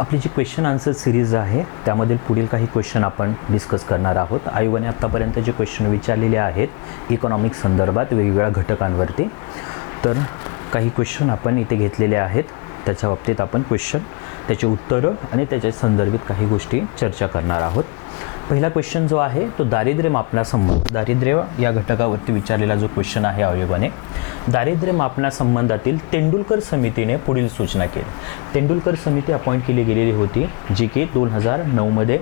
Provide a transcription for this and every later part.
आपली जी question answer series आहे त्यामधील पुढील काही क्वेश्चन आपण डिस्कस करणार आहोत. आयोगाने आत्तापर्यंत जे क्वेश्चन विचारलेले आहेत इकॉनॉमिक संदर्भात वेगवेगळ्या घटकांवरती, तर काही क्वेश्चन आपण इथे घेतलेले आहेत. त्याच्या बाबतीत आपण क्वेश्चन, त्याचे उत्तरं आणि त्याच्या संदर्भित काही गोष्टी चर्चा करणार आहोत. पहिला क्वेश्चन जो आहे तो दारिद्र्य मापनासंबंध, दारिद्र्य या घटकावरती विचारलेला जो क्वेश्चन आहे आयोगाने, दारिद्र्य मापनासंबंधातील तेंडुलकर समितीने पुढील सूचना केली. तेंडुलकर समिती अपॉइंट केली गेलेली होती, जी की 2009मध्ये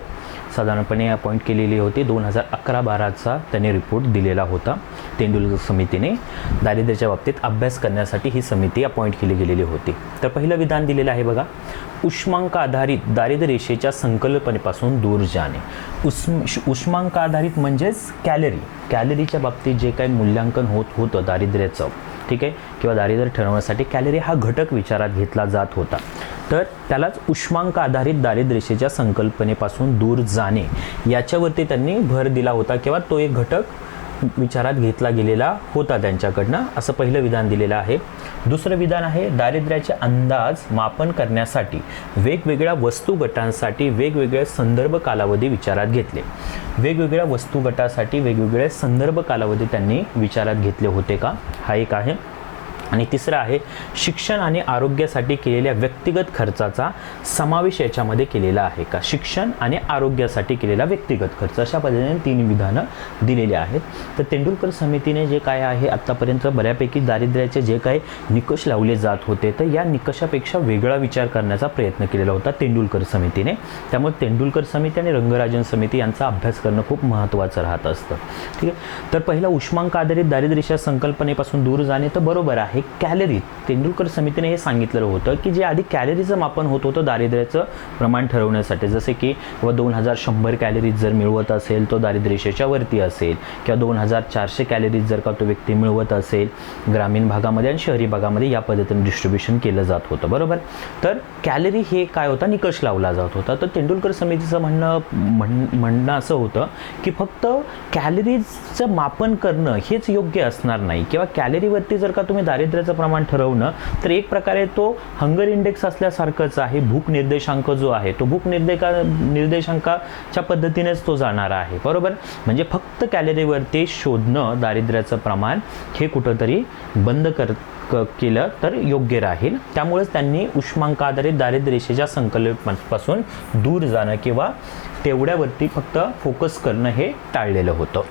साधारणपणे अपॉइंट केलेली होती. 2011-12चा त्यांनी रिपोर्ट दिलेला होता. तेंडुलकर समितीने दारिद्र्याच्या बाबतीत अभ्यास करण्यासाठी ही समिती अपॉइंट केली गेलेली होती. तर पहिलं विधान दिलेलं आहे बघा, उष्मांक आधारित दारिद्र्य रेषेच्या संकल्पनेपासून दूर जाणे. उष्मांक आधारित म्हणजेच कॅलरीच्या बाबतीत जे काही मूल्यांकन होतं दारिद्र्याचं, ठीक आहे, किंवा दारिद्र्य ठरवण्यासाठी कॅलरी हा घटक विचारात घेतला जात होता. तर त्यालाच उष्मांक आधारित दारिद्र्य रेषेच्या संकल्पनेपासून दूर जाणे याच्यावरती त्यांनी भर दिला होता, किंवा तो एक घटक विचारात घेतला गेलेला होता त्यांच्याकडनं, असं पहिलं विधान दिलेलं आहे. दुसरं विधान आहे, दारिद्र्याचे अंदाज मापन करण्यासाठी वेगवेगळ्या वस्तू गटांसाठी वेगवेगळे संदर्भ कालावधी विचारात घेतले. वेगवेगळ्या वस्तू गटासाठी वेगवेगळे संदर्भ कालावधी त्यांनी विचारात घेतले होते का, हा एक आहे. आणि तिसरं आहे, शिक्षण आणि आरोग्यासाठी केलेल्या व्यक्तिगत खर्चाचा समावेश याच्यामध्ये केलेला आहे का. शिक्षण आणि आरोग्यासाठी केलेला व्यक्तिगत खर्च, अशा पद्धतीने 3 विधानं दिलेली आहेत. तर तेंडुलकर समितीने जे काय आहे आत्तापर्यंत बऱ्यापैकी दारिद्र्याचे जे काही निकष लावले जात होते, तर या निकषापेक्षा वेगळा विचार करण्याचा प्रयत्न केलेला होता तेंडुलकर समितीने. त्यामुळे तेंडुलकर समिती आणि रंगराजन समिती यांचा अभ्यास करणं खूप महत्त्वाचं राहत असतं, ठीक आहे. तर पहिला उष्मांक आधारित दारिद्र्याच्या संकल्पनेपासून दूर जाणे, तर बरोबर आहे. कॅलरी, तेंडुलकर समितीने हे सांगितलेलं होतं की जे आधी कॅलरीचं मापन होत होतं दारिद्र्याचं प्रमाण ठरवण्यासाठी, जसे की 2100 कॅलरीज जर मिळवत असेल तो दारिद्र्य रेषेच्या वरती असेल, किंवा 2400 कॅलरीज जर का तो व्यक्ती मिळवत असेल ग्रामीण भागामध्ये आणि शहरी भागामध्ये, या पद्धतीने डिस्ट्रीब्युशन केलं जात होतं, बरोबर. तर कॅलरी हे काय होता, निकष लावला जात होता. तर तेंडुलकर समितीचं म्हणणं असं होतं की फक्त कॅलरीजचं मापन करणं हेच योग्य असणार नाही, किंवा कॅलरीवरती जर का तुम्ही दारिद्र्याचं प्रमाण ठरवणं, तर एक प्रकारे तो हंगर इंडेक्स असल्यासारखंच आहे. भूक निर्देशांक जो आहे तो भूक निर्देशांकाच्या पद्धतीनेच तो जाणार आहे, बरोबर. म्हणजे फक्त कॅलरीवरती शोधणं दारिद्र्याचं प्रमाण हे कुठंतरी बंद केलं तर योग्य राहील. त्यामुळेच त्यांनी उष्मांक आधारित दारिद्र्य रेषेच्या संकल्पनेपासून दूर जाणं किंवा तेवढ्यावरती फक्त फोकस करणं हे टाळलेलं होतं.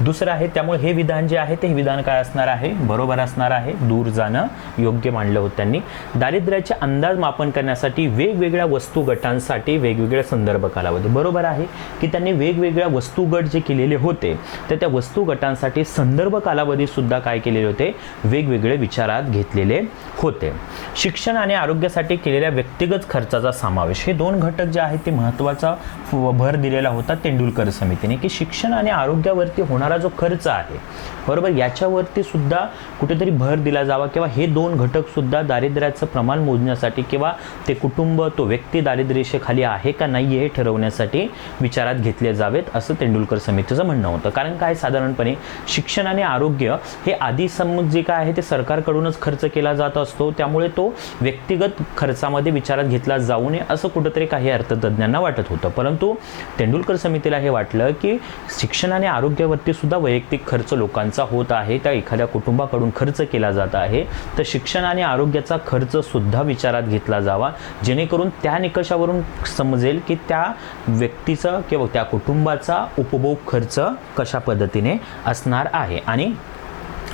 दुसरं आहे, त्यामुळे हे विधान जे आहे ते विधान काय असणार आहे, बरोबर असणार आहे. दूर जाणं योग्य मानलं होतं त्यांनी. दारिद्र्याचे अंदाज मापन करण्यासाठी वेगवेगळ्या वस्तू गटांसाठी वेगवेगळे संदर्भ कालावधी, बरोबर आहे की त्यांनी वेगवेगळ्या वस्तू गट जे केलेले होते, तर त्या वस्तू गटांसाठी संदर्भ कालावधी सुद्धा काय केलेले होते, वेगवेगळे विचारात घेतलेले होते. शिक्षण आणि आरोग्यासाठी केलेल्या व्यक्तिगत खर्चाचा समावेश, हे 2 घटक जे आहेत ते महत्त्वाचा भर दिलेला होता तेंडुलकर समितीने, की शिक्षण आणि आरोग्यावरती होणारा जो खर्च आहे, बरोबर, याच्यावरती सुद्धा कुठेतरी भर दिला जावा, किंवा हे 2 घटक सुद्धा दारिद्र्याचं प्रमाण मोजण्यासाठी किंवा ते कुटुंब, तो व्यक्ती दारिद्र्य रेषेखाली आहे का नाही हे ठरवण्यासाठी विचारात घेतले जावेत, असं तेंडुलकर समितीचं म्हणणं होतं. कारण काय, साधारणपणे शिक्षण आणि आरोग्य हे आधी जे काय आहे ते सरकारकडूनच खर्च केला जात असतो, त्यामुळे तो व्यक्तिगत खर्चामध्ये विचारात घेतला जाऊ नये असं कुठंतरी काही अर्थतज्ञांना वाटत होतं. परंतु तेंडुलकर समितीला हे वाटलं की शिक्षण आणि आरोग्यावरती सुद्धा वैयक्तिक खर्च लोकांचा होत आहे, त्या एखाद्या कुटुंबाकडून खर्च केला जात आहे, तर शिक्षण आणि आरोग्याचा खर्च सुद्धा विचारात घेतला जावा, जेणेकरून त्या निकषावरून समजेल की त्या व्यक्तीचा किंवा त्या कुटुंबाचा उपभोग खर्च कशा पद्धतीने असणार आहे. आणि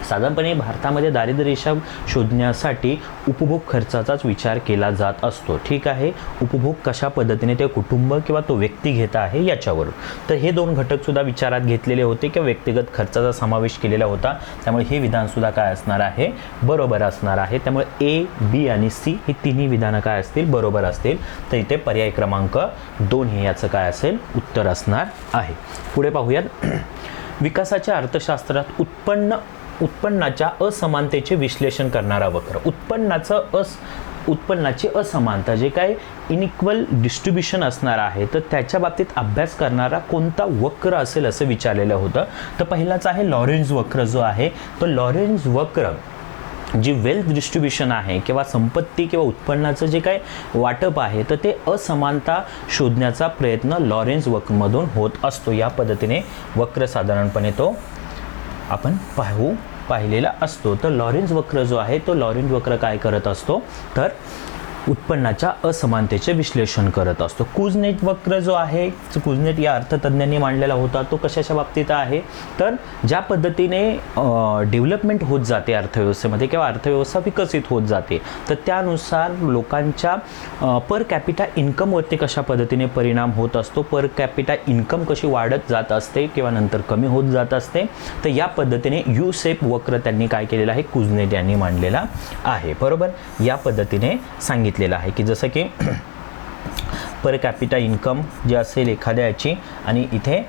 साधारणपणे भारतामध्ये दारिद्र्य रेषा शोधण्यासाठी उपभोग खर्चाचाच विचार केला जात असतो, ठीक आहे. उपभोग कशा पद्धतीने ते कुटुंब किंवा तो व्यक्ती घेत आहे याच्यावरून. तर हे 2 घटक सुद्धा विचारात घेतलेले होते, किंवा व्यक्तिगत खर्चाचा समावेश केलेला होता. त्यामुळे हे विधान सुद्धा काय असणार आहे, बरोबर असणार आहे. त्यामुळे A, B आणि C ही 3ही विधानं काय असतील, बरोबर असतील. तर इथे पर्याय क्रमांक 2 हे याचं काय असेल, उत्तर असणार आहे. पुढे पाहूयात. विकासाच्या अर्थशास्त्रात उत्पन्नाच्या असमानतेचे विश्लेषण करणारा वक्र. उत्पन्नाची असमानता, जे काय इनइक्वल डिस्ट्रीब्युशन असणार आहे, तर त्याच्या बाबतीत अभ्यास करणारा कोणता वक्र असेल असं विचारलेलं होतं. तर पहिलाच आहे लॉरेन्झ वक्र जो आहे, तो लॉरेन्झ वक्र जी वेल्थ डिस्ट्रीब्युशन आहे किंवा संपत्ती किंवा उत्पन्नाचं जे काय वाटप आहे तर ते असमानता शोधण्याचा प्रयत्न लॉरेन्झ वक्रमधून होत असतो. या पद्धतीने वक्र साधारणपणे तो आपण पाहिलेला असतो. तर लॉरेन्झ वक्र जो आहे तो लॉरेन्झ वक्र काय करत असतो तर उत्पन्नाच्या असमानतेचे विश्लेषण करत असतो. कुझनेट वक्र जो आहे, कुझनेट या अर्थतज्ञांनी मांडलेला होता, तो कशाच्या बाबतीत आहे तर ज्या पद्धतीने डेव्हलपमेंट होत जाते अर्थव्यवस्थेमध्ये किंवा अर्थव्यवस्था विकसित होत जाते तर त्यानुसार लोकांच्या पर कॅपिटा इन्कमवरती कशा पद्धतीने परिणाम होत असतो, पर कॅपिटा इन्कम कशी वाढत जात असते किंवा नंतर कमी होत जात असते. तर या पद्धतीने यू शेप वक्र त्यांनी काय केलेला आहे, कुझनेट यांनी मांडलेला आहे. बरोबर, या पद्धतीने सांगितलेलं आहे की जसं की पर कॅपिटा इन्कम जे असेल एखाद्याची आणि इथे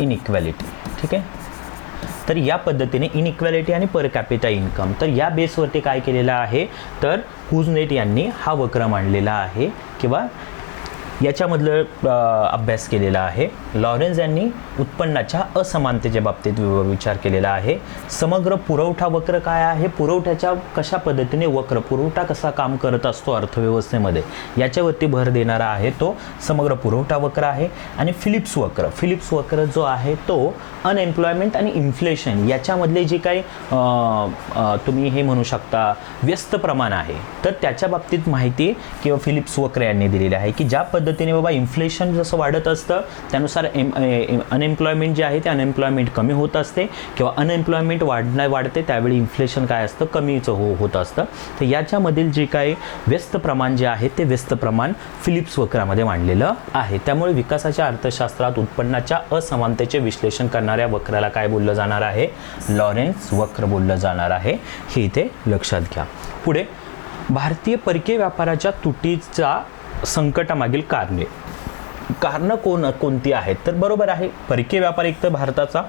इनइक्वॅलिटी. ठीक आहे, तर या पद्धतीने इनइक्वॅलिटी आणि पर कॅपिटा इन्कम, तर या बेसवरती काय केलेलं आहे तर कुझनेट यांनी हा वक्र मांडलेला आहे किंवा याच्यामधलं अभ्यास केलेला आहे. लॉरेन्झ यांनी उत्पन्नाच्या असमानतेच्या बाबतीत विचार केलेला आहे. समग्र पुरवठा वक्र काय आहे, पुरवठ्याच्या कशा पद्धतीने वक्र, पुरवठा कसा काम करत असतो अर्थव्यवस्थेमध्ये याच्यावरती भर देणारा आहे तो समग्र पुरवठा वक्र आहे. आणि फिलिप्स वक्र जो आहे तो अनएम्प्लॉयमेंट आणि इन्फ्लेशन याच्यामधले जे काही तुम्ही हे म्हणू शकता व्यस्त प्रमाण आहे तर त्याच्या बाबतीत माहिती किंवा फिलिप्स वक्र यांनी दिलेली आहे की ज्या पद्धतीने बाबा इन्फ्लेशन जसं वाढत असतं त्यानुसार अनएम्प्लॉयमेंट जे आहे ते अनएम्प्लॉयमेंट कमी होत असते किंवा अनएम्प्लॉयमेंट वाढते त्यावेळी इन्फ्लेशन काय असतं कमीचं होत असतं. तर याच्यामधील जे काही व्यस्त प्रमाण जे आहे ते व्यस्त प्रमाण फिलिप्स वक्रामध्ये मांडलेलं आहे. त्यामुळे विकासाच्या अर्थशास्त्रात उत्पन्नाच्या असमानतेचे विश्लेषण करणाऱ्या वक्राला काय बोललं जाणार आहे, लॉरेन्झ वक्र बोललं जाणार आहे. हे इथे लक्षात घ्या. पुढे भारतीय परकीय व्यापाराच्या तुटीचा संकटामागील कारण कोणती आहेत तर बरोबर आहे, परकीय व्यापार एक तर भारताचा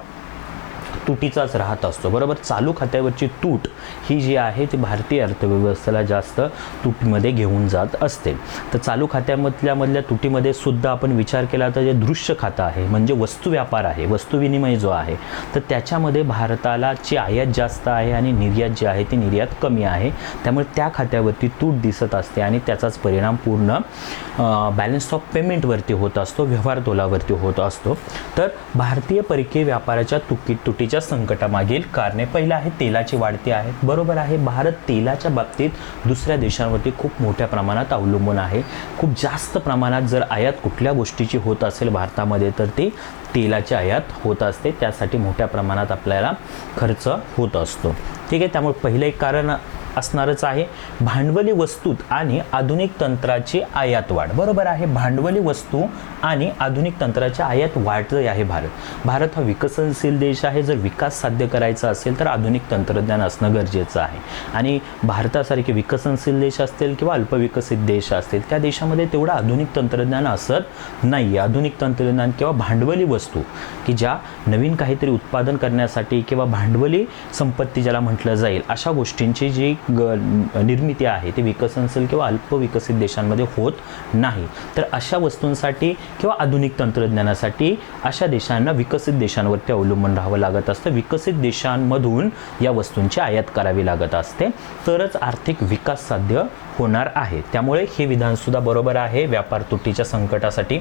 तुटीचाच राहत असतो. बरोबर, चालू खात्यावरची तूट ही जी आहे ती भारतीय अर्थव्यवस्थेला जास्त तुटीमध्ये घेऊन जात असते. तर चालू खात्यामधल्या तुटीमध्ये सुद्धा आपण विचार केला तर जे दृश्य खातं आहे म्हणजे वस्तू व्यापार आहे, वस्तू विनिमय जो आहे तर त्याच्यामध्ये भारताला ची आयात जास्त आहे आणि निर्यात जी आहे ती निर्यात कमी आहे. त्यामुळे त्या खात्यावरती तूट दिसत असते आणि त्याचाच परिणाम पूर्ण बॅलन्स ऑफ पेमेंटवरती होत असतो, व्यवहार तोलावरती होत असतो. तर भारतीय परकीय व्यापाराच्या तुटीच्या संकटामागील कारणे, पहिलं आहे तेलाची वाढती आहेत. बरोबर आहे, भारत तेलाच्या बाबतीत दुसऱ्या देशांवरती खूप मोठ्या प्रमाणात अवलंबून आहे. खूप जास्त प्रमाणात जर आयात कुठल्या गोष्टीची होत असेल भारतामध्ये तर ती तेलाची आयात होत असते, त्यासाठी मोठ्या प्रमाणात आपल्याला खर्च होत असतो. ठीक आहे, त्यामुळे पहिलं एक कारण असणारच आहे भांडवली वस्तू आणि आधुनिक तंत्राची आयात वाढ. बरोबर आहे, भांडवली वस्तू आणि आधुनिक तंत्राची आयात वाढत आहे. भारत हा विकसनशील देश आहे. जर विकास साध्य करायचा असेल तर आधुनिक तंत्रज्ञान असणं गरजेचं आहे. आणि भारतासारखे विकसनशील देश असतील किंवा अल्पविकसित देश असतील त्या देशामध्ये तेवढं आधुनिक तंत्रज्ञान असत नाही. आधुनिक तंत्रज्ञान किंवा भांडवली वस्तू की ज्या नवीन काहीतरी उत्पादन करण्यासाठी किंवा भांडवली संपत्ती ज्याला म्हटलं जाईल अशा गोष्टींची जी निर्मिती आहे ती विकसनशील किंवा अल्पविकसित देशांमध्ये होत नाही. तर अशा वस्तूंसाठी किंवा आधुनिक तंत्रज्ञानासाठी अशा देशांना विकसित देशांवरती अवलंबून राहावं लागत असतं. विकसित देशांमधून या वस्तूंची आयात करावी लागत असते तरच आर्थिक विकास साध्य होणार आहे. त्यामुळे हे विधान सुद्धा बरोबर आहे व्यापार तुटीच्या संकटासाठी.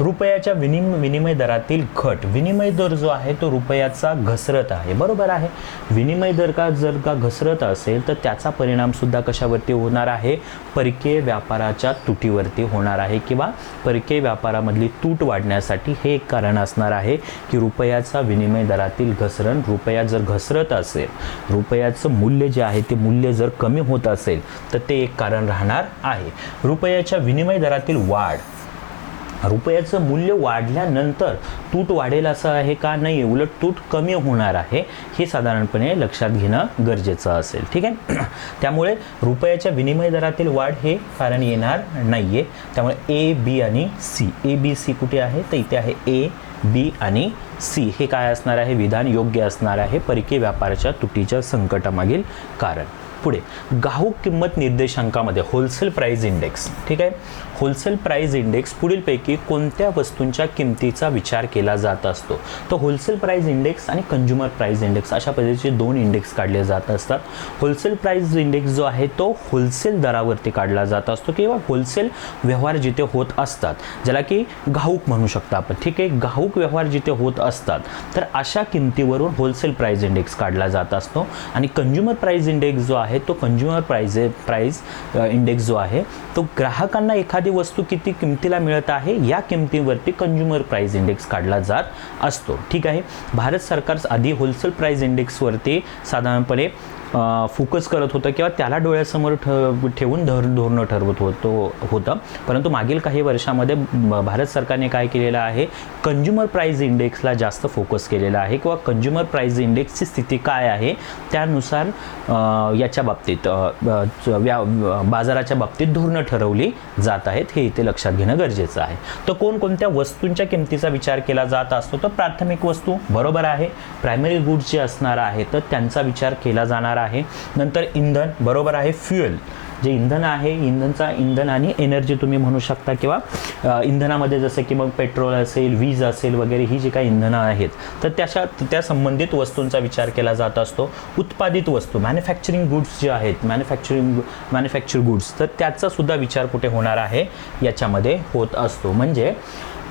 रुपयाच्या विनिमय दरातील घट, विनिमय दर जो आहे तो रुपयाचा घसरत आहे. बरोबर आहे, विनिमय दर जर का घसरत असेल तर त्याचा परिणाम सुद्धा कशावरती होणार आहे, परकीय व्यापाराच्या तुटीवरती होणार आहे किंवा परकीय व्यापारामधली तूट वाढण्यासाठी हे एक कारण असणार आहे की रुपयाचा विनिमय दरातील घसरण. रुपया जर घसरत असेल, रुपयाचं मूल्य जे आहे ते मूल्य जर कमी होत असेल तर ते एक कारण राहणार आहे. रुपयाच्या विनिमय दरातील वाढ, रुपयाचं मूल्य वाढल्यानंतर तूट वाढेल असं आहे का, नाही, उलट तूट कमी होणार आहे. हे साधारणपणे लक्षात घेणं गरजेचं असेल. ठीक आहे, त्यामुळे रुपयाच्या विनिमय दरातील वाढ हे कारण येणार नाहीये. त्यामुळे ए, बी आणि सी, ए, बी, सी कुठे आहे तर इथे आहे ए, बी आणि सी. हे काय असणार आहे, विधान योग्य असणार आहे परकीय व्यापाराच्या तुटीच्या संकटामागील कारण. पुढे घाऊक किंमत निर्देशांकामध्ये होलसेल प्राइस इंडेक्स, ठीक आहे, होलसेल प्राइस इंडेक्स पुढीलपैकी कोणत्या वस्तूंच्या किमतीचा विचार केला जात असतो? तर होलसेल प्राइस इंडेक्स आणि कंझ्युमर प्राइस इंडेक्स अशा पद्धतीचे दोन इंडेक्स काढले जात असतात. होलसेल प्राइस इंडेक्स जो आहे तो होलसेल दरावरती काढला जात असतो किंवा होलसेल व्यवहार जिथे होत असतात, ज्याला की घाऊक म्हणू शकतो आपण, ठीक आहे, घाऊक व्यवहार जिथे होत असतात तर अशा किमतीवरून होलसेल प्राइस इंडेक्स काढला जात असतो. आणि कंझ्युमर प्राइस इंडेक्स जो आहे तो कंझ्युमर प्राइस इंडेक्स जो आहे तो ग्राहकांना एखादी वस्तू किती किमतीला मिळत आहे या किमतीवरती कंझ्युमर प्राइस इंडेक्स काढला जात असतो, ठीक आहे. भारत सरकार आधी होलसेल प्राइस इंडेक्सवरती साधारणपणे फोकस करत होतं किंवा त्याला डोळ्यासमोर ठेवून धोरणं ठरवत होतं, परंतु मागील काही वर्षामध्ये भारत सरकारने काय केलेलं आहे, कंझ्युमर प्राइस इंडेक्सला जास्त फोकस केलेला आहे किंवा कंझ्युमर प्राइस इंडेक्सची स्थिती काय आहे त्यानुसार याच्या बाबतीत बाजाराच्या बाबतीत धोरणं ठरवली जात आहेत, हे इथे लक्षात घेणं गरजेचं आहे. तर कोणकोणत्या वस्तूंच्या किमतीचा विचार केला जात असतो? तर प्राथमिक वस्तू, बरोबर आहे, प्रायमरी गुड्स जे असणार आहे तर त्यांचा विचार केला जाणार आहे. नंतर इंधन, बरोबर आहे, फ्युएल जे इंधन आहे, इंधन आणि एनर्जी तुम्ही म्हणू शकता किंवा इंधनामध्ये जसं की मग पेट्रोल असेल, वीज असेल वगैरे ही जी काही इंधनं आहेत तर त्या संबंधित वस्तूंचा विचार केला जात असतो. उत्पादित वस्तू, मॅन्युफॅक्चरिंग गुड्स जे आहेत, मॅन्युफॅक्चर गुड्स, तर त्याचा सुद्धा विचार कुठे होणार आहे, याच्यामध्ये होत असतो. म्हणजे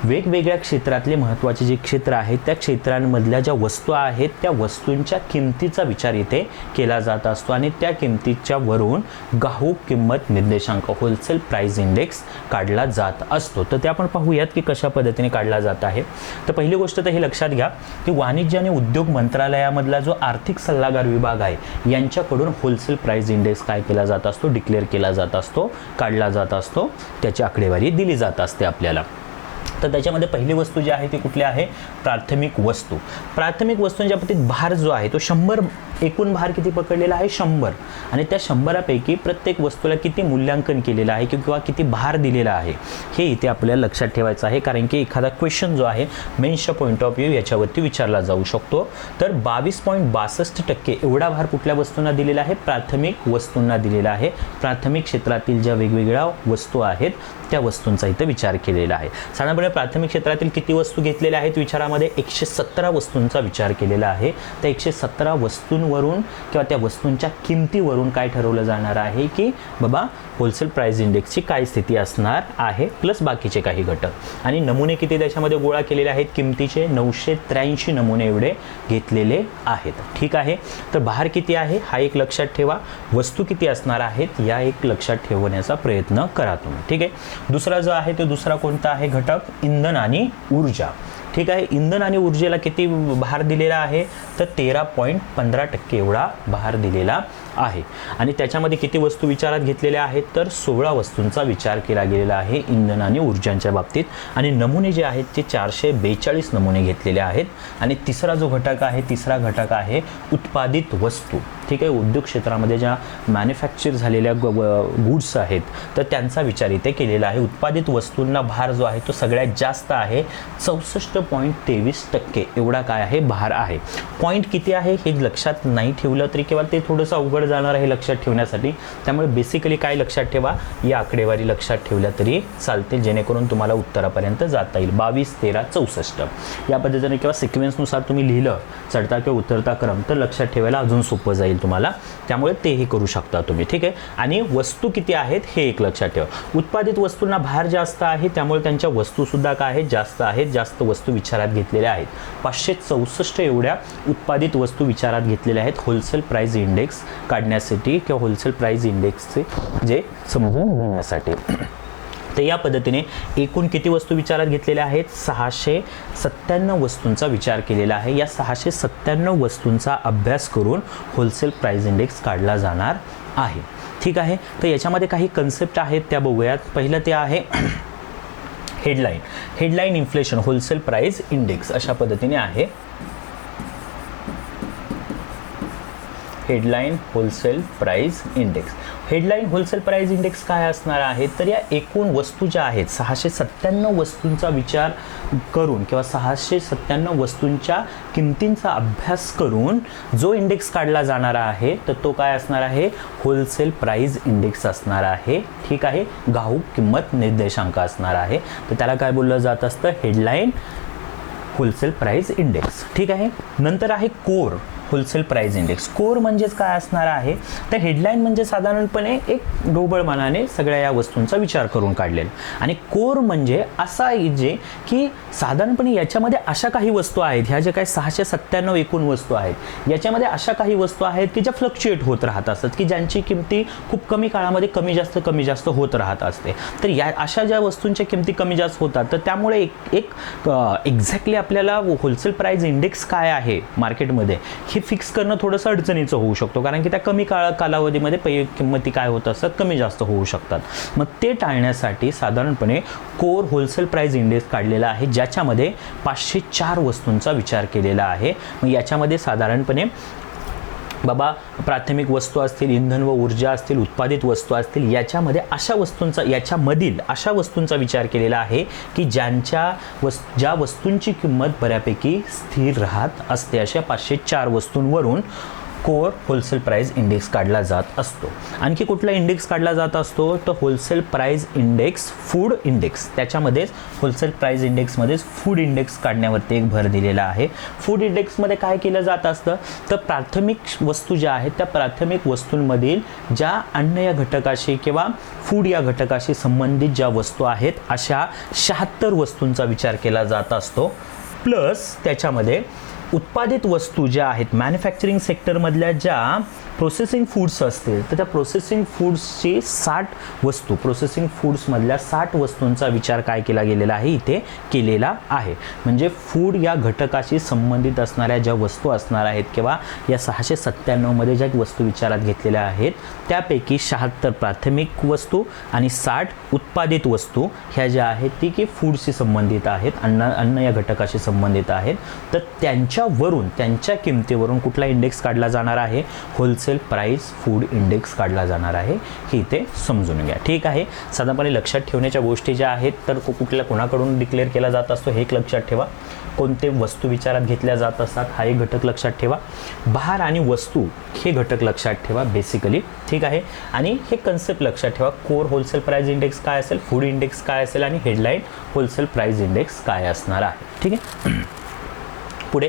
वेगवेगळ्या क्षेत्रातले महत्त्वाचे जे क्षेत्र आहेत त्या क्षेत्रांमधल्या ज्या वस्तू आहेत त्या वस्तूंच्या किमतीचा विचार इथे केला जात असतो आणि त्या किमतीच्या वरून घाऊक किंमत निर्देशांक होलसेल प्राइस इंडेक्स काढला जात असतो. तर ते आपण पाहूयात की कशा पद्धतीने काढला जात आहे. तर पहिली गोष्ट तर हे लक्षात घ्या की वाणिज्य आणि उद्योग मंत्रालयामधला जो आर्थिक सल्लागार विभाग आहे यांच्याकडून होलसेल प्राइस इंडेक्स काय केला जात असतो, डिक्लेअर केला जात असतो, काढला जात असतो, त्याची आकडेवारी दिली जात असते आपल्याला. तर त्याच्यामध्ये पहिली वस्तू जी आहे ती कुठली आहे, प्राथमिक वस्तू. प्राथमिक वस्तूंच्या बाबतीत भार जो आहे तो 100, एकूण भार किती पकडलेला आहे, 100, आणि त्या 100पैकी प्रत्येक वस्तूला किती मूल्यांकन केलेलं आहे किंवा किती भार दिलेला आहे हे इथे आपल्याला लक्षात ठेवायचं आहे, कारण की एखादा क्वेश्चन जो आहे मेन्सच्या पॉईंट ऑफ व्ह्यू याच्यावरती विचारला जाऊ शकतो. तर 22.62% एवढा भार कुठल्या वस्तूंना दिलेला आहे, प्राथमिक वस्तूंना दिलेला आहे. प्राथमिक क्षेत्रातील ज्या वेगवेगळ्या वस्तू आहेत त्या वस्तूंचा इथे विचार केलेला आहे. साधारणपणे प्राथमिक क्षेत्रातील किती वस्तू घेतलेल्या आहेत विचारामध्ये, 117 वस्तूंचा विचार केलेला आहे. त्या 117 वस्तूंवरून किंवा त्या वस्तूंच्या किमतीवरून काय ठरवलं जाणार आहे की बाबा होलसेल प्राइस इंडेक्सची काय स्थिती असणार आहे, प्लस बाकीचे काही घटक. आणि नमुने किती त्याच्यामध्ये गोळा केलेले आहेत, किमतीचे 983 नमुने एवढे घेतलेले आहेत, ठीक आहे. तर भार किती आहे हा एक लक्षात ठेवा, वस्तू किती असणार आहेत या एक लक्षात ठेवण्याचा प्रयत्न करा तुम्ही, ठीक आहे. दुसरा जो आहे तो दुसरा कोणता आहे घटक, इंधन आणि ऊर्जा, ठीक आहे. इंधन आणि ऊर्जेला किती भार दिलेला आहे तर 13.15% एवढा भार दिलेला आहे. आणि त्याच्यामध्ये किती वस्तू विचारात घेतलेल्या आहेत तर 16 वस्तूंचा विचार केला गेलेला आहे इंधन आणि ऊर्जांच्या बाबतीत. आणि नमुने जे आहेत ते 442 नमुने घेतलेले आहेत. आणि तिसरा जो घटक आहे, तिसरा घटक आहे उत्पादित वस्तू, ठीक आहे. उद्योग क्षेत्रामध्ये ज्या मॅन्युफॅक्चर झालेल्या गुड्स आहेत तर त्यांचा विचार इथे केलेला आहे. उत्पादित वस्तूंना भार जो आहे तो सगळ्यात जास्त आहे, 64.23% एवढा काय आहे भार आहे. पॉईंट किती आहे हे लक्षात नाही ठेवलं तरी किंवा ते थोडंसं अवघड जाणार आहे लक्षात ठेवण्यासाठी, त्यामुळे बेसिकली काय लक्षात ठेवा, या आकडेवारी लक्षात ठेवल्या तरी चालते, जेणेकरून तुम्हाला उत्तरापर्यंत जाता येईल. 22, 13, 64 या पद्धतीने किंवा सिक्वेन्सनुसार तुम्ही लिहिलं चढता किंवा उतरता क्रम तर लक्षात ठेवायला अजून सोपं जाईल तुम्हाला, त्यामुळे तेही करू शकता तुम्ही, ठीक आहे. आणि वस्तू किती आहेत हे एक लक्षात ठेवा. उत्पादित वस्तूंना भार जास्त आहे त्यामुळे त्यांच्या वस्तूसुद्धा काय आहेत, जास्त आहेत, जास्त वस्तू विचारात घेतलेल्या आहेत. 564 एवढ्या उत्पादित वस्तू विचारात घेतलेल्या आहेत होलसेल प्राइस इंडेक्स काढण्यासाठी किंवा होलसेल प्राइस इंडेक्सचे जे समजून घेण्यासाठी. तर या पद्धतीने एकूण किती वस्तू विचारात घेतलेल्या आहेत, 697 वस्तूंचा विचार केलेला आहे. या 697 वस्तूंचा अभ्यास करून होलसेल प्राइस इंडेक्स काढला जाणार आहे, ठीक आहे. तर याच्यामध्ये काही कन्सेप्ट आहेत त्या बघूयात. पहिलं ते आहे headline inflation wholesale price index अशा पद्धतीने आहे. Headline wholesale price index. Headline wholesale price index काय असणार आहे, तर या एकूण वस्तू ज्या आहेत 697 वस्तूंचा विचार करून किंवा 697 वस्तूंच्या किमतींचा अभ्यास करून जो इंडेक्स काढला जाणार आहे तर तो काय असणार आहे, होलसेल प्राइस इंडेक्स असणार आहे. ठीक आहे, घाऊक किंमत निर्देशांक असणार आहे. तर त्याला काय बोललं जात असतं, हेडलाईन होलसेल प्राइस इंडेक्स. ठीक आहे. नंतर आहे core wholesale price index. Core म्हणजेच काय असणार आहे, तर हेडलाईन म्हणजे साधारणपणे एक ढोबळ मनाने सगळ्या या वस्तूंचा विचार करून काढलेला, आणि कोर म्हणजे असा आहे जे की साधारणपणे याच्यामध्ये अशा काही वस्तू आहेत, ह्या ज्या काही 697 एकूण वस्तू आहेत, याच्यामध्ये अशा काही वस्तू आहेत की ज्या फ्लक्च्युएट होत राहत असतात, की ज्यांची किमती खूप कमी काळामध्ये कमी जास्त होत राहत असते. तर या अशा ज्या वस्तूंच्या किमती कमी जास्त होतात, तर त्यामुळे एक एक्झॅक्टली आपल्याला होलसेल प्राइस इंडेक्स काय आहे मार्केटमध्ये हे फिक्स करणं थोडंसं अडचणीचं होऊ शकतो, कारण की त्या कमी कालावधीमध्ये किंमती काय होत असतात, कमी जास्त होऊ शकतात. मग ते टाळण्यासाठी साधारणपणे कोर होलसेल प्राइस इंडेक्स काढलेला आहे, ज्याच्यामध्ये 504 वस्तूंचा विचार केलेला आहे. मग याच्यामध्ये साधारणपणे बाबा प्राथमिक वस्तू असतील, इंधन व ऊर्जा असतील, उत्पादित वस्तू असतील, याच्यामध्ये याच्यामधील अशा वस्तूंचा विचार केलेला आहे की ज्या वस्तूंची किंमत बऱ्यापैकी स्थिर राहत असते. अशा 504 वस्तूंवरून कोर होलसेल प्राइस इंडेक्स काढला जात असतो. आणखी कुठला इंडेक्स काढला जात असतो, तर wholesale price index food index. त्याच्यामध्येच होलसेल प्राइस इंडेक्समध्येच फूड इंडेक्स काढण्यावरती एक भर दिलेला आहे. फूड इंडेक्समध्ये काय केलं जात असतं, तर प्राथमिक वस्तू ज्या आहेत त्या प्राथमिक वस्तूंमधील ज्या अन्न या घटकाशी किंवा फूड या घटकाशी संबंधित ज्या वस्तू आहेत अशा 76 वस्तूंचा विचार केला जात असतो. प्लस त्याच्यामध्ये उत्पादित वस्तू ज्या आहेत मॅन्युफॅक्चरिंग सेक्टरमधल्या ज्या प्रोसेसिंग फूड्स असतील, तर त्या प्रोसेसिंग फूड्सची 60 प्रोसेसिंग फूड्समधल्या 60 वस्तूंचा विचार काय केला गेलेला आहे, इथे केलेला आहे. म्हणजे फूड या घटकाशी संबंधित असणाऱ्या ज्या वस्तू असणार आहेत किंवा या 697 मध्ये ज्या वस्तू विचारात घेतलेल्या आहेत त्यापैकी 76 प्राथमिक वस्तू आणि 60 उत्पादित वस्तू ह्या ज्या आहेत ती की फूडशी संबंधित आहेत, अन्न या घटकाशी संबंधित आहेत. तर त्यांच्या किमतीवरून कुठला इंडेक्स काढला जाणार आहे, होलसेल प्राइस फूड इंडेक्स काढला जाणार आहे. हे इथे समजून घ्या. ठीक आहे. साधारणपणे लक्षात ठेवण्याच्या गोष्टी ज्या आहेत, तर कोणाकडून डिक्लेअर केला जात असतो हे एक लक्षात ठेवा. कोणते वस्तू विचारात घेतल्या जात असतात हा एक घटक लक्षात ठेवा. भार आणि वस्तू हे घटक लक्षात ठेवा बेसिकली. ठीक आहे. आणि हे कन्सेप्ट लक्षात ठेवा, कोर होलसेल प्राइस इंडेक्स काय असेल, फूड इंडेक्स काय असेल आणि हेडलाईन होलसेल प्राइस इंडेक्स काय असणार आहे. ठीक आहे. पुढे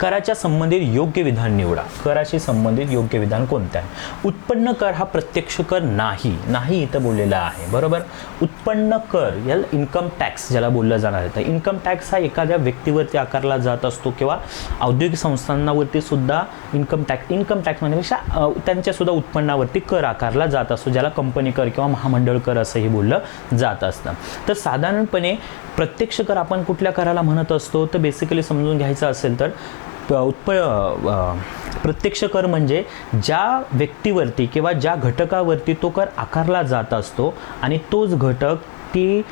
कराच्या संबंधित योग्य विधान निवडा. कराशी संबंधित योग्य विधान कोणते आहे? उत्पन्न कर हा प्रत्यक्ष कर नाही इथं बोललेला आहे. बरोबर. उत्पन्न कर याला इन्कम टॅक्स ज्याला बोललं जाणार आहे. तर इन्कम टॅक्स हा एखाद्या व्यक्तीवरती आकारला जात असतो किंवा औद्योगिक संस्थांवरती सुद्धा इन्कम टॅक्स म्हणण्यापेक्षा त्यांच्या सुद्धा उत्पन्नावरती कर आकारला जात असतो, ज्याला कंपनी कर किंवा महामंडळ कर असंही बोललं जात असतं. तर साधारणपणे प्रत्यक्ष कर आपण कुठल्या कराला म्हणत असतो, तर बेसिकली समजून घ्यायचं असेल तर प्रत्यक्ष कर म्हणजे ज्या व्यक्तीवरती किंवा ज्या घटकावरती तो कर आकारला जात असतो आणि तोच घटक ती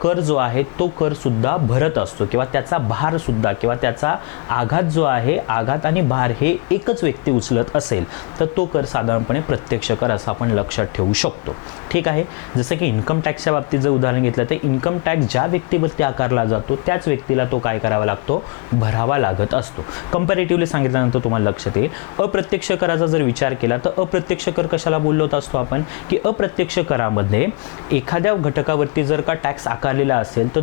कर जो आहे तो कर सुद्धा भरत असतो किंवा त्याचा भार सुद्धा किंवा त्याचा आघात जो आहे, आघात आणि भार हे एकच व्यक्ती उचलत असेल तर तो कर साधारणपणे प्रत्यक्ष कर असं आपण लक्षात ठेवू शकतो. ठीक आहे. जसं की इन्कम टॅक्सच्या बाबतीत जर उदाहरण घेतलं तर इन्कम टॅक्स ज्या व्यक्तीवरती आकारला जातो त्याच व्यक्तीला तो काय करावा लागतो, भरावा लागत असतो. कंपॅरेटिव्हली सांगितल्यानंतर तुम्हाला लक्षात येईल. अप्रत्यक्ष कराचा जर विचार केला तर अप्रत्यक्ष कर कशाला बोलत असतो आपण, की अप्रत्यक्ष करामध्ये एखाद्या घटकावरती जर का टॅक्स आकारलेला असेल तर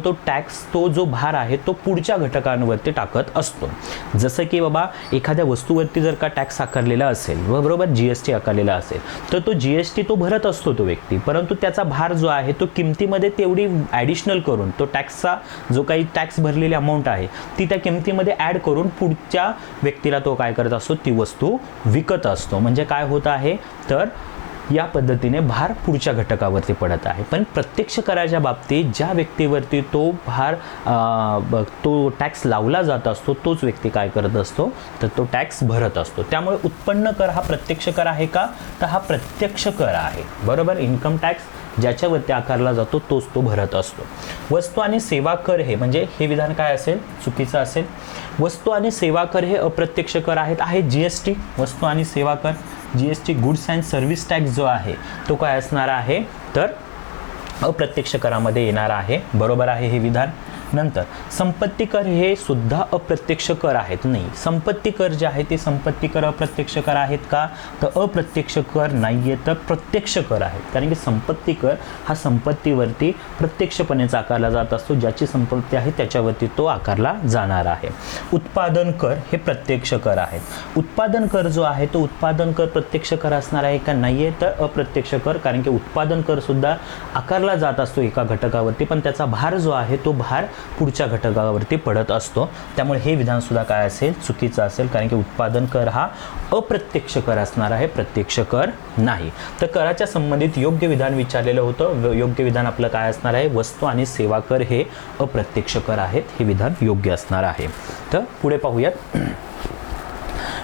तो जो भार आहे तो पुढच्या घटकांवरती टाकत असतो. जसं की बाबा एखाद्या वस्तूवरती जर का टॅक्स आकारलेला असेल, बरोबर, जीएसटी आकारलेला असेल तर तो जीएसटी तो भरत असतो तो व्यक्ती, परंतु त्याचा भार जो आहे तो किमतीमध्ये तेवढी ॲडिशनल करून तो टॅक्सचा जो काही टॅक्स भरलेली अमाऊंट आहे ती त्या किमतीमध्ये ॲड करून पुढच्या व्यक्तीला तो काय करत असतो, ती वस्तू विकत असतो. म्हणजे काय होत आहे तर या पद्धतीने भार पुढच्या घटकावरती पडत आहे. पण प्रत्यक्ष कराच्या बाबतीत ज्या व्यक्तीवरती तो भार तो टॅक्स लावला जात असतो तोच व्यक्ती काय करत असतो तर तो टॅक्स भरत असतो. त्यामुळे उत्पन्न कर हा प्रत्यक्ष कर आहे का, तर हा प्रत्यक्ष कर आहे. बरोबर. इन्कम टॅक्स ज्याच्यावरती आकारला जातो तोच तो भरत असतो. वस्तू आणि सेवा कर हे म्हणजे हे विधान काय असेल, चुकीचं असेल. वस्तू आणि सेवा कर हे अप्रत्यक्ष कर आहेत. आहे जीएसटी वस्तू आणि सेवा कर GST goods and service tax जो आहे तो काय असणार आहे, तर अप्रत्यक्ष करामध्ये येणार आहे. बरोबर आहे हे विधान. नंतर संपत्ती कर हे सुद्धा अप्रत्यक्ष कर आहेत. नाही, संपत्ती कर जे आहे ते संपत्ती कर अप्रत्यक्ष कर आहेत का, तर अप्रत्यक्ष कर नाहीये, तर प्रत्यक्ष कर आहेत. कारण की संपत्ती कर हा संपत्तीवरती प्रत्यक्षपणे आकारला जात असतो. ज्याची संपत्ती आहे त्याच्यावरती तो आकारला जाणार आहे. उत्पादन कर हे प्रत्यक्ष कर आहेत. उत्पादन कर जो आहे तो उत्पादन कर प्रत्यक्ष कर असणार आहे का, नाहीये, तर अप्रत्यक्ष कर. कारण की उत्पादन कर सुद्धा आकारला जात असतो एका घटकावरती, पण त्याचा भार जो आहे तो भार पुढच्या घटकावरती पडत असतो. त्यामुळे हे विधान सुद्धा काय असेल, चुकीचं असेल. कारण की उत्पादन कर हा अप्रत्यक्ष कर असणार आहे, प्रत्यक्ष कर नाही. तर कराच्या संबंधित योग्य विधान विचारलेलं होतं. योग्य विधान आपलं काय असणार आहे, वस्तू आणि सेवा कर हे अप्रत्यक्ष कर आहेत. हे विधान योग्य असणार आहे. तर पुढे पाहूयात.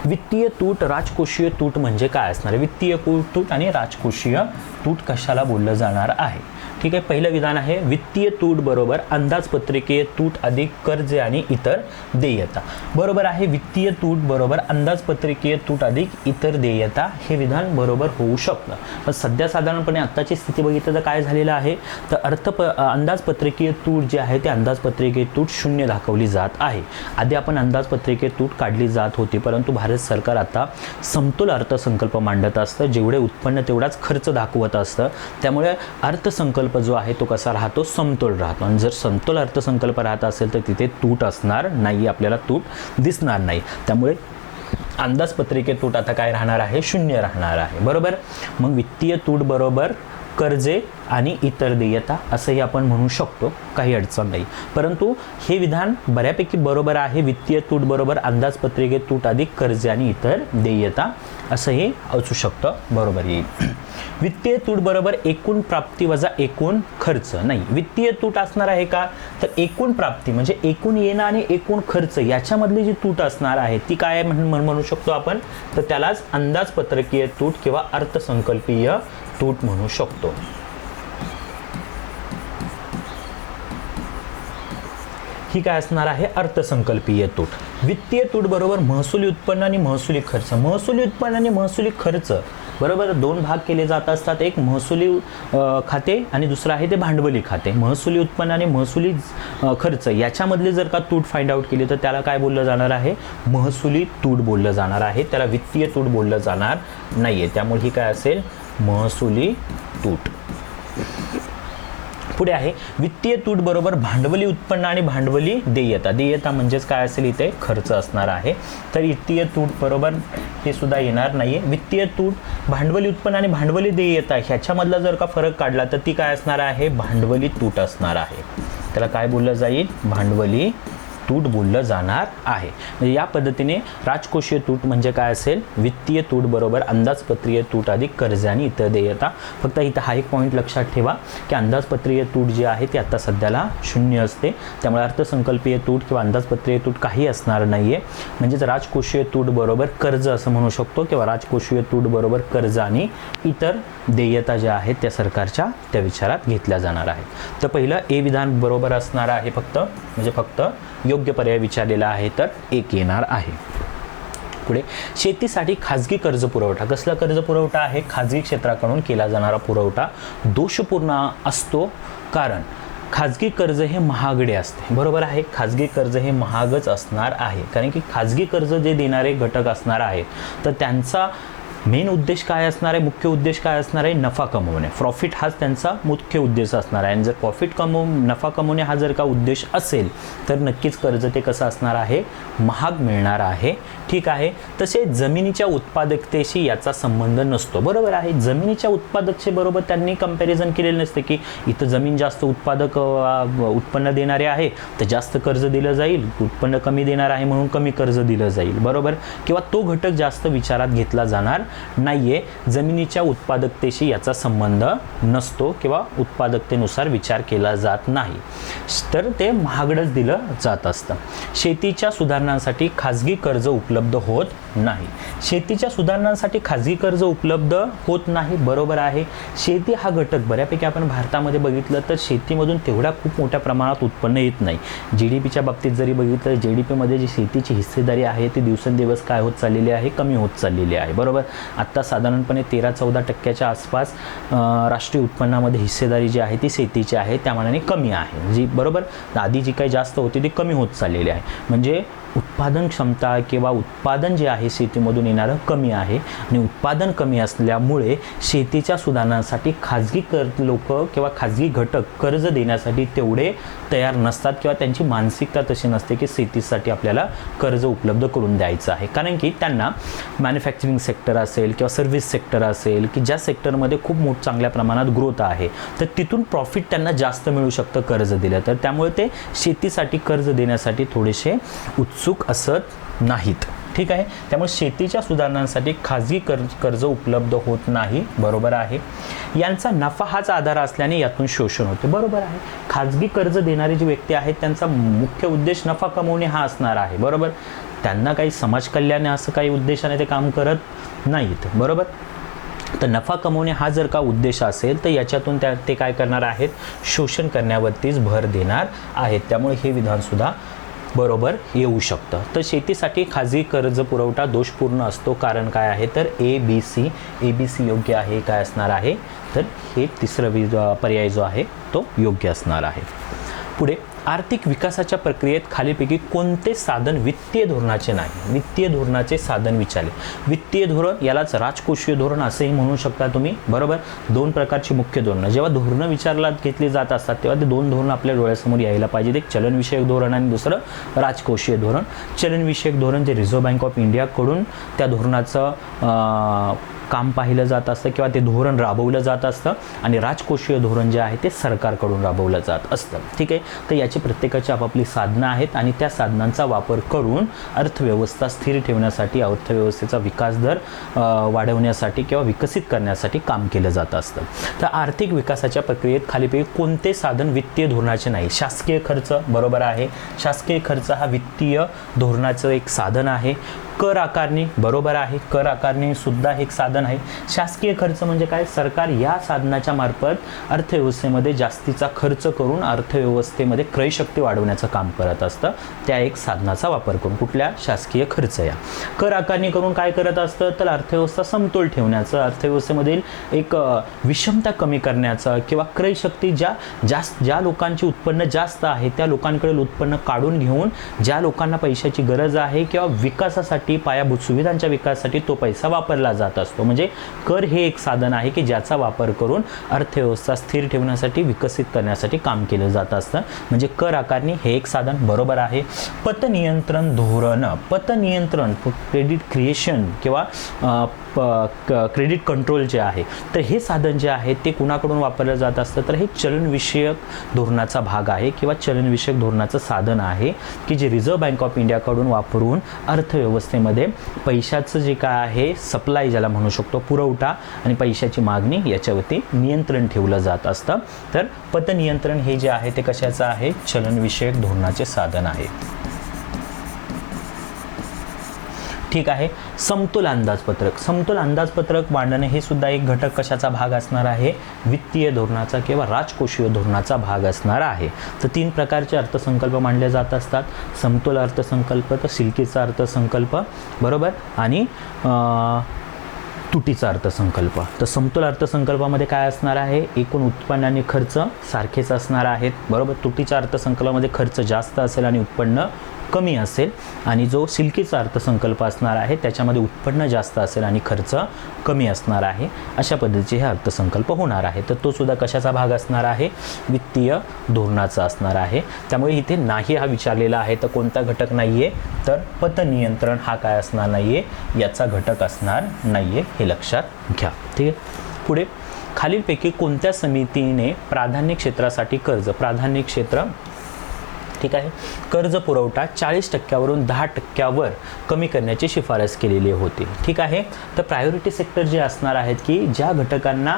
वित्तीय तूट राजकोषीय तूट म्हणजे काय असणार आहे. वित्तीय तूट आणि राजकोषीय तूट कशाला बोललं जाणार आहे. ठीक आहे, पहिलं विधान आहे वित्तीय तूट बरोबर अंदाजपत्रकीय तूट अधिक कर्ज आणि इतर देयता. बरोबर आहे, वित्तीय तूट बरोबर अंदाजपत्रकीय तूट अधिक इतर देयता हे विधान बरोबर होऊ शकतं. पण सध्या साधारणपणे आत्ताची स्थिती बघितलं तर काय झालेलं आहे, तर अंदाजपत्रकीय तूट जे आहे ते अंदाजपत्रकीय तूट 0 दाखवली जात आहे. आधी आपण अंदाजपत्रकीय तूट काढली जात होती, परंतु भारत सरकार आता समतोल अर्थसंकल्प मांडत असतं. जेवढे उत्पन्न तेवढाच खर्च दाखवत असतं. त्यामुळे अर्थसंकल्प जो आहे तो कसा राहतो, समतोल राहतो. आणि जर समतोल अर्थसंकल्प राहत असेल तर तिथे तूट असणार नाही, आपल्याला तूट दिसणार नाही. त्यामुळे अंदाजपत्रकीय तूट आता काय राहणार आहे, 0 राहणार आहे. बरोबर. मग वित्तीय तूट बरोबर कर्जे आणि इतर देयता असंही आपण म्हणू शकतो, काही अडचण नाही. परंतु हे विधान बऱ्यापैकी बरोबर आहे. वित्तीय तूट बरोबर अंदाजपत्रकीय तूट अधिक कर्जे आणि इतर देयता असंही असू शकतं, बरोबर येईल. वित्तीय तूट बरोबर एकूण प्राप्ती वजा एकूण खर्च. नाही, वित्तीय तूट असणार आहे का, तर एकूण प्राप्ती म्हणजे एकूण येणं आणि एकूण खर्च याच्यामधली जी तूट असणार आहे ती काय म्हणू शकतो आपण, तर त्यालाच अंदाजपत्रकीय तूट किंवा अर्थसंकल्पीय तूट म्हणू शकतो. ही काय असणार आहे, अर्थसंकल्पीय तूट. वित्तीय तूट बरोबर महसुली उत्पन्न आणि महसुली खर्च. महसुली उत्पन्न आणि महसुली खर्च बरोबर 2 भाग केले जात असतात. एक महसुली खाते आणि दुसरं आहे ते भांडवली खाते. महसुली उत्पन्न आणि महसुली खर्च याच्यामधले जर का तूट फाइंड आउट केली तर त्याला काय बोललं जाणार आहे, महसुली तूट बोललं जाणार आहे. त्याला वित्तीय तूट बोललं जाणार नाहीये. त्यामुळे ही काय असेल, महसुली तूट. पुढे आहे वित्तीय तूट बरोबर भांडवली उत्पन्न आणि भांडवली देयता. देयता म्हणजेच काय असेल, इथे खर्च असणार आहे. तर वित्तीय तूट बरोबर हे सुद्धा येणार नाहीये. वित्तीय तूट भांडवली उत्पन्न आणि भांडवली देयता ह्याच्यामधला जर का फरक काढला तर ती काय असणार आहे, भांडवली तूट असणार आहे. त्याला काय बोललं जाईल, भांडवली तूट बोललं जाणार आहे. म्हणजे या पद्धतीने राजकोषीय तूट म्हणजे काय असेल, वित्तीय तूट बरोबर अंदाजपत्रीय तूट अधिक कर्ज आणि इतर देयता. फक्त इथं हा एक पॉईंट लक्षात ठेवा की अंदाजपत्रीय तूट जी आहे ती आता सध्याला 0 असते. त्यामुळे अर्थसंकल्पीय तूट किंवा अंदाजपत्रीय तूट काही असणार नाहीये. म्हणजेच राजकोषीय तूट बरोबर कर्ज असं म्हणू शकतो किंवा राजकोषीय तूट बरोबर कर्ज आणि इतर देयता ज्या आहेत त्या सरकारच्या त्या विचारात घेतल्या जाणार आहेत. तर पहिलं ए विधान बरोबर असणार आहे, फक्त योग्य पर्याय विचारलेला आहे तर 1 येणार आहे. पुढे शेतीसाठी खाजगी कर्ज पुरवठा. कसला कर्ज पुरवठा आहे, खाजगी क्षेत्राकडून केला जाणारा पुरवठा दोषपूर्ण असतो. कारण खाजगी कर्ज हे महागडे असते. बरोबर आहे, खाजगी कर्ज हे महागच असणार आहे. कारण की खाजगी कर्ज जे देणारे घटक असणार आहेत तर त्यांचा मेन उद्देश काय असणार आहे, मुख्य उद्देश काय असणार आहे, नफा कमवणे. प्रॉफिट हाच त्यांचा मुख्य उद्देश असणार आहे. आणि जर नफा कमवणे हा जर का उद्देश असेल तर नक्कीच कर्ज ते कसं असणार आहे, महाग मिळणार आहे. ठीक आहे. तसे जमिनीच्या उत्पादकतेशी याचा संबंध नसतो. बरोबर आहे, जमिनीच्या उत्पादकतेबरोबर त्यांनी कंपॅरिझन केलेलं नसते की इथं जमीन जास्त उत्पन्न देणारे आहे तर जास्त कर्ज दिलं जाईल, उत्पन्न कमी देणार आहे म्हणून कमी कर्ज दिलं जाईल. बरोबर, किंवा तो घटक जास्त विचारात घेतला जाणार नाहीये. जमिनीच्या उत्पादकतेशी याचा संबंध नसतो किंवा उत्पादकतेनुसार विचार केला जात नाही, तर ते महागडच दिलं जात असतं. शेतीच्या सुधारणांसाठी खाजगी कर्ज उपलब्ध होत नाही. शेतीच्या सुधारणांसाठी खाजगी कर्ज उपलब्ध होत नाही. बरोबर आहे, शेती हा घटक बऱ्यापैकी आपण भारतामध्ये बघितलं तर शेतीमधून तेवढ्या खूप मोठ्या प्रमाणात उत्पन्न येत नाही. GDPच्या बाबतीत जरी बघितलं, GDPमध्ये जी शेतीची हिस्सेदारी आहे ती दिवसेंदिवस काय होत चाललेली आहे, कमी होत चाललेली आहे. बरोबर, आत्ता साधारणपणे 13-14% आसपास राष्ट्रीय उत्पन्नामध्ये हिस्सेदारी जी आहे ती शेतीची आहे, त्या मानाने कमी आहे. जी बरोबर आधी जी काही जास्त होती ती कमी होत चाललेली आहे. म्हणजे उत्पादन क्षमता किंवा उत्पादन जे आहे शेतीमधून येणारं कमी आहे आणि उत्पादन कमी असल्यामुळे शेतीच्या सुधारणांसाठी खाजगी लोक किंवा खाजगी घटक कर्ज देण्यासाठी तेवढे तयार नसतात किंवा त्यांची मानसिकता तशी नसते की शेतीसाठी आपल्याला कर्ज उपलब्ध करून द्यायचं आहे. कारण की त्यांना मॅन्युफॅक्चरिंग सेक्टर असेल किंवा सर्व्हिस सेक्टर असेल की ज्या सेक्टरमध्ये खूप चांगल्या प्रमाणात ग्रोथ आहे, तर तिथून प्रॉफिट त्यांना जास्त मिळू शकतं कर्ज दिलं तर. त्यामुळे ते शेतीसाठी कर्ज देण्यासाठी थोडेसे उत्सुक असत नाहीत. ठीक आहे. त्यामुळे शेतीच्या सुधारणांसाठी खाजगी कर्ज उपलब्ध होत नाही. बरोबर आहे. यांचा नफा हाच आधार असल्याने यातून शोषण होते. बरोबर आहे. खाजगी कर्ज देणारे जे व्यक्ती आहेत त्यांचा मुख्य उद्देश नफा कमवणे हा असणार आहे. बरोबर. त्यांना काही समाज कल्याण असं काही उद्देशाने ते काम करत नाहीत. बरोबर. तर नफा कमवणे हा जर का उद्देश असेल तर याच्यातून ते काय करणार आहेत, शोषण करण्यावरतीच भर देणार आहेत. त्यामुळे हे विधानसुद्धा बरोबर येऊ शकतं. तर शेतीसाठी खाजगी कर्ज पुरवठा दोषपूर्ण असतो. कारण काय आहे तर ABC योग्य आहे. काय असणार आहे तर हे तिसरं पर्याय जो आहे तो योग्य असणार आहे. पुढे आर्थिक विकासाच्या प्रक्रियेत खालीपैकी कोणते साधन वित्तीय धोरणाचे नाही. वित्तीय धोरणाचे साधन विचारले. वित्तीय धोरण यालाच राजकोषीय धोरण असेही म्हणू शकता तुम्ही. बरोबर. दोन प्रकारची मुख्य धोरणं जेव्हा धोरणं विचारला घेतली जात असतात तेव्हा ते दोन धोरणं आपल्या डोळ्यासमोर यायला पाहिजेत. एक चलनविषयक धोरण आणि दुसरं राजकोषीय धोरण. चलनविषयक धोरण जे रिझर्व्ह बँक ऑफ इंडियाकडून त्या धोरणाचं काम पाहिलं जात असतं किंवा ते धोरण राबवलं जात असतं आणि राजकोषीय धोरण जे आहे ते सरकारकडून राबवलं जात असतं. ठीक आहे. तर याची प्रत्येकाची आपापली साधनं आहेत आणि त्या साधनांचा वापर करून अर्थव्यवस्था स्थिर ठेवण्यासाठी, अर्थव्यवस्थेचा विकास दर वाढवण्यासाठी किंवा विकसित करण्यासाठी काम केलं जात असतं. तर आर्थिक विकासाच्या प्रक्रियेत खालीपैकी कोणते साधन वित्तीय धोरणाचे नाही. शासकीय खर्च. बरोबर आहे. शासकीय खर्च हा वित्तीय धोरणाचं एक साधन आहे. कर आकारणी. बरोबर आहे. कर आकारणी सुद्धा एक साधन आहे. शासकीय खर्च म्हणजे काय, सरकार या साधनाच्या मार्फत अर्थव्यवस्थेमध्ये जास्तीचा खर्च करून अर्थव्यवस्थेमध्ये क्रयशक्ती वाढवण्याचं काम करत असतं. त्या एक साधनाचा वापर करून. कुठल्या, शासकीय खर्च. या कर आकारणी करून काय करत असतं तर अर्थव्यवस्था समतोल ठेवण्याचं, अर्थव्यवस्थेमधील एक विषमता कमी करण्याचं किंवा क्रयशक्ती ज्या लोकांची उत्पन्न जास्त आहे त्या लोकांकडील उत्पन्न काढून घेऊन ज्या लोकांना पैशाची गरज आहे किंवा विकासासाठी, पायाभूत सुविधांच्या विकासासाठी तो पैसा वापरला जात असतो. म्हणजे कर हे एक साधन आहे की ज्याचा वापर करून अर्थव्यवस्था स्थिर ठेवण्यासाठी, विकसित करण्यासाठी काम केलं जात असतं. म्हणजे कर आकारणी हे एक साधन. बरोबर आहे. पतनियंत्रण धोरण. पतनियंत्रण, क्रेडिट क्रिएशन किंवा क्रेडिट कंट्रोल जे आहे तर हे साधन जे आहे ते कुणाकडून वापरलं जात असतं तर हे चलनविषयक धोरणाचा भाग आहे किंवा चलनविषयक धोरणाचं साधन आहे की जे रिझर्व्ह बँक ऑफ इंडियाकडून वापरून अर्थव्यवस्थेमध्ये पैशाचं जे काय आहे सप्लाय ज्याला म्हणू शकतो, पुरवठा आणि पैशाची मागणी याच्यावरती नियंत्रण ठेवलं जात असतं. तर पतनियंत्रण हे जे आहे ते कशाचं आहे, चलनविषयक धोरणाचे साधन आहे. ठीक आहे. समतोल अंदाजपत्रक. समतोल अंदाजपत्रक मांडणे हे सुद्धा एक घटक कशाचा भाग असणार आहे, वित्तीय धोरणाचा किंवा राजकोषीय धोरणाचा भाग असणार आहे. तर तीन प्रकारचे अर्थसंकल्प मांडले जात असतात. समतोल अर्थसंकल्प, तर सिल्कीचा अर्थसंकल्प. बरोबर. आणि तुटीचा अर्थसंकल्प. तर समतोल अर्थसंकल्पामध्ये काय असणार आहे, एकूण उत्पन्न आणि खर्च सारखेच असणार आहेत. बरोबर. तुटीच्या अर्थसंकल्पामध्ये खर्च जास्त असेल आणि उत्पन्न कमी असेल आणि जो सिल्कीचा अर्थसंकल्प असणार आहे त्याच्यामध्ये उत्पन्न जास्त असेल आणि खर्च कमी असणार आहे. अशा पद्धतीचे हे अर्थसंकल्प होणार आहे. तर तो सुद्धा कशाचा भाग असणार आहे, वित्तीय धोरणाचा असणार आहे. त्यामुळे इथे नाही हा विचारलेला आहे. तर कोणता घटक नाही आहे तर पतनियंत्रण हा काय असणार नाही आहे, याचा घटक असणार नाही आहे, हे लक्षात घ्या. ठीक आहे. पुढे खालीलपैकी कोणत्या समितीने प्राधान्य क्षेत्रासाठी कर्ज, प्राधान्य क्षेत्र, ठीक आहे, कर्ज पुरवठा 40% 10% कमी करण्याची शिफारस केलेली होती. ठीक आहे. तर प्रायोरिटी सेक्टर जे असणार आहेत की ज्या घटकांना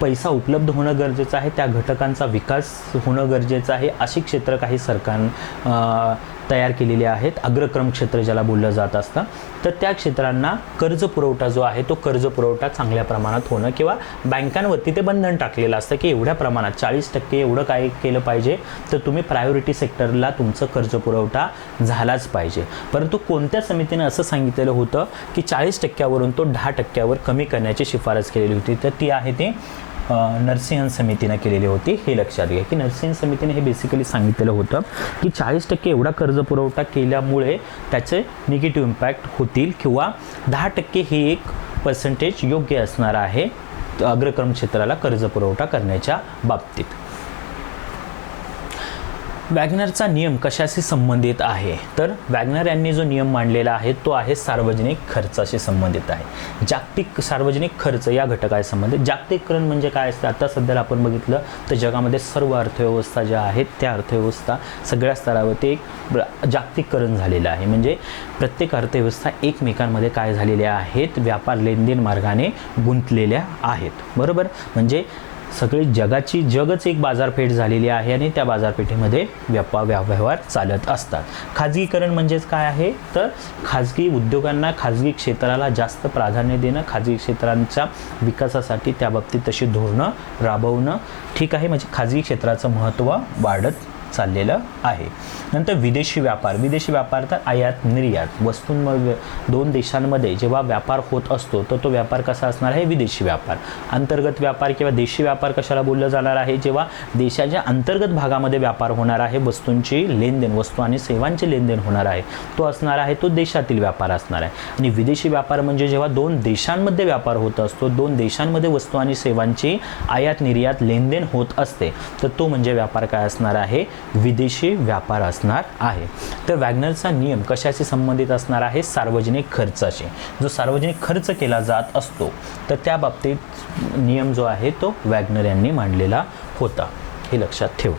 पैसा उपलब्ध होणं गरजेचं आहे त्या घटकांचा विकास होणं गरजेचं आहे, अशी क्षेत्र काही सरकार तयार केलेले आहेत, अग्रक्रम क्षेत्र ज्याला बोललं जात असतं. तर त्या क्षेत्रांना कर्ज पुरवठा जो आहे तो कर्ज पुरवठा चांगल्या प्रमाणात होणं किंवा बँकांवरती ते बंधन टाकलेलं असतं की एवढ्या प्रमाणात 40% एवढं काय केलं पाहिजे तर तुम्ही प्रायोरिटी सेक्टरला तुमचं कर्ज पुरवठा झालाच पाहिजे. परंतु कोणत्या समितीने असं सांगितलेलं होतं की 40%वरून तो 10%वर कमी करण्याची शिफारस केलेली होती, तर ती आहे ते नरसिंहन समितीनं केलेली होती. हे लक्षात घ्या की नरसिंहन समितीने हे बेसिकली सांगितलेलं होतं की 40% एवढा कर्ज पुरवठा केल्यामुळे त्याचे निगेटिव्ह इम्पॅक्ट होतील किंवा 10% हे एक पर्सेंटेज योग्य असणार आहे अग्रक्रम क्षेत्राला कर्ज पुरवठा करण्याच्या बाबतीत. वॅगनरचा नियम कशाशी संबंधित आहे, तर वॅगनर यांनी जो नियम मांडलेला आहे तो आहे सार्वजनिक खर्चाशी संबंधित आहे. जागतिक सार्वजनिक खर्च या घटकाशी संबंधित. जागतिकीकरण म्हणजे काय असतं, आता सध्याला आपण बघितलं तर जगामध्ये सर्व अर्थव्यवस्था ज्या आहेत त्या अर्थव्यवस्था सगळ्या स्तरावरती एक जागतिकीकरण झालेलं आहे. म्हणजे प्रत्येक अर्थव्यवस्था एकमेकांमध्ये काय झालेल्या आहेत, व्यापार लेनदेन मार्गाने गुंतलेल्या आहेत. बरोबर, म्हणजे सगळी जगच एक बाजारपेठ झालेली आहे आणि त्या बाजारपेठेमध्ये व्यवहार चालत असतात. खाजगीकरण म्हणजेच काय आहे, तर खाजगी उद्योगांना, खाजगी क्षेत्राला जास्त प्राधान्य देणं, खाजगी क्षेत्रांच्या विकासासाठी त्या बाबतीत तशी धोरणं राबवणं. ठीक आहे, म्हणजे खाजगी क्षेत्राचं महत्त्व वाढत चाललेलं आहे. नंतर विदेशी व्यापार. विदेशी व्यापार तर आयात निर्यात वस्तूंमध्ये दोन देशांमध्ये जेव्हा व्यापार होत असतो तर तो व्यापार कसा असणार आहे, विदेशी व्यापार. अंतर्गत व्यापार किंवा देशी व्यापार कशाला बोललं जाणार आहे, जेव्हा देशाच्या अंतर्गत भागामध्ये व्यापार होणार आहे, वस्तूंची लेनदेन, वस्तू आणि सेवांचे लेनदेन होणार आहे, तो असणार आहे तो देशातील व्यापार असणार आहे. आणि विदेशी व्यापार म्हणजे जेव्हा दोन देशांमध्ये व्यापार होत असतो, दोन देशांमध्ये वस्तू आणि सेवांची आयात निर्यात लेनदेन होत असते, तर तो म्हणजे व्यापार काय असणार आहे, विदेशी व्यापार असणार आहे. तर वॅगनरचा नियम कशाशी संबंधित असणार आहे, सार्वजनिक खर्चाशी. जो सार्वजनिक खर्च केला जात असतो तर त्या बाबतीत नियम जो आहे तो वॅगनर यांनी मांडलेला होता. हे लक्षात ठेव.